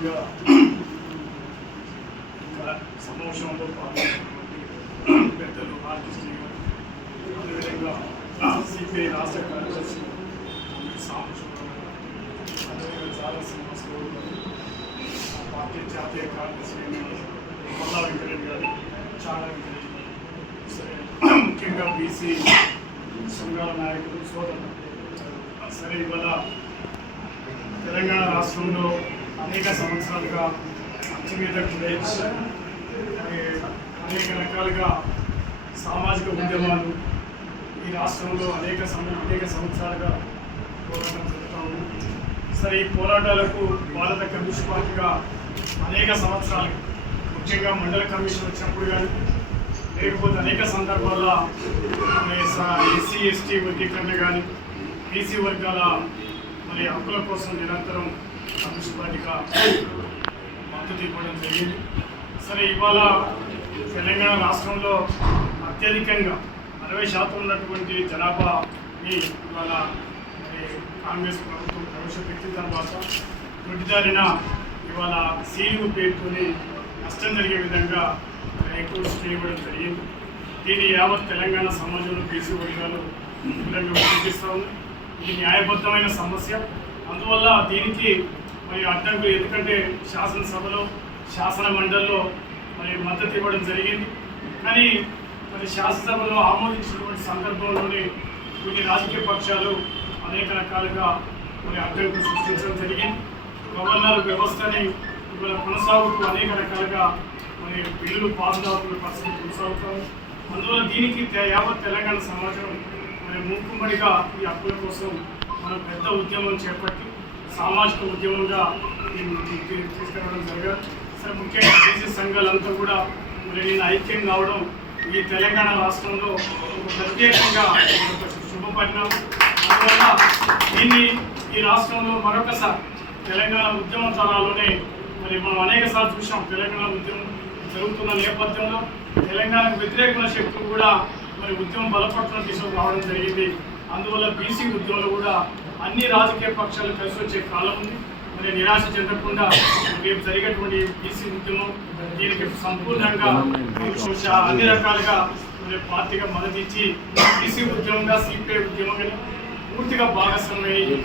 ఇంకా ఇంకా సమావేశంలో పాల్గొన్నటువంటి పెద్దలు ఆర్టిస్టులు అదేవిధంగా సిపిఐ రాష్ట్ర కార్యదర్శి అదేవిధంగా చాలా శ్రీనివాస్ గౌడ్ పార్టీ జాతీయ కార్యదర్శి మల్లా వెంకటరెడ్డి గారు చాలా వెంకటరెడ్డి గారు సరే ముఖ్యంగా బీసీ సంఘాల నాయకులు సోదరులు సరే ఇవాళ తెలంగాణ రాష్ట్రంలో అనేక సంవత్సరాలుగా అత్యమీద విలేజ్ అనేక రకాలుగా సామాజిక ఉద్యమాలు ఈ రాష్ట్రంలో అనేక సమ అనేక సంవత్సరాలుగా పోరాటం జరుగుతాము సరే ఈ పోరాటాలకు భారత కమ్యూనిస్ట్ పార్టీగా అనేక సంవత్సరాలు ముఖ్యంగా మండల కమిషన్ వచ్చినప్పుడు కానీ లేకపోతే అనేక సందర్భాల్లో ఎస్సీ ఎస్టీ వర్గీకరణ కానీ బీసీ వర్గాల మరి హక్కుల కోసం నిరంతరం కమ్యూనిస్ట్ మద్దతు ఇవ్వడం జరిగింది. సరే ఇవాళ తెలంగాణ రాష్ట్రంలో అత్యధికంగా అరవై శాతం ఉన్నటువంటి జనాభాని ఇవాళ మరి కాంగ్రెస్ ప్రభుత్వం ప్రవేశపెట్టిన తర్వాత దొడ్డిదారిన ఇవాళ సీలు పేరుతోని నష్టం జరిగే విధంగా రిక్రూట్స్ చేయబడడం జరిగింది. దీని యావత్ తెలంగాణ సమాజంలో బీసీ వర్గాలు తీవ్రంగా ఉంది ఇది న్యాయబద్ధమైన సమస్య. అందువల్ల దీనికి మరి అడ్డంకులు ఎందుకంటే శాసనసభలో శాసన మండలిలో మరి మద్దతు ఇవ్వడం జరిగింది. కానీ మరి శాసనసభలో ఆమోదించినటువంటి సందర్భంలోనే కొన్ని రాజకీయ పక్షాలు అనేక రకాలుగా మరి అడ్డంకులు సృష్టించడం జరిగింది. గవర్నర్ వ్యవస్థని ఇవాళ కొనసాగుతూ అనేక రకాలుగా మరి బిల్లులు పాస్ పరిస్థితి కొనసాగుతాము అందువల్ల దీనికి యావత్ తెలంగాణ సమాజం మరి మూకుమ్మడిగా ఈ హక్కుల కోసం మనం పెద్ద ఉద్యమం చేపట్టి సామాజిక ఉద్యమంగా తీసుకురావడం జరగాలి సరే ముఖ్యంగా బీసీ సంఘాలంతా కూడా మరి నేను ఐక్యం కావడం ఈ తెలంగాణ రాష్ట్రంలో ప్రత్యేకంగా ఒక అందువల్ల దీన్ని ఈ రాష్ట్రంలో మరొకసారి తెలంగాణ ఉద్యమ తరాలోనే మరి మనం అనేక సార్లు చూసాం తెలంగాణ ఉద్యమం జరుగుతున్న నేపథ్యంలో తెలంగాణకు వ్యతిరేకమైన శక్తులు కూడా మరి ఉద్యమం బలపడుతున్న తీసుకురావడం రావడం జరిగింది. అందువల్ల బీసీ ఉద్యమాలు కూడా అన్ని రాజకీయ పక్షాలు కలిసి వచ్చే కాలం ఉంది. మరి నిరాశ చెందకుండా రేపు జరిగేటువంటి బీసీ ఉద్యమం దీనికి సంపూర్ణంగా అన్ని రకాలుగా మరి పార్టీగా మద్దతు ఇచ్చి బీసీ ఉద్యమంగా సిపిఐ ఉద్యమంగా పూర్తిగా భాగస్వామ్యం అయ్యి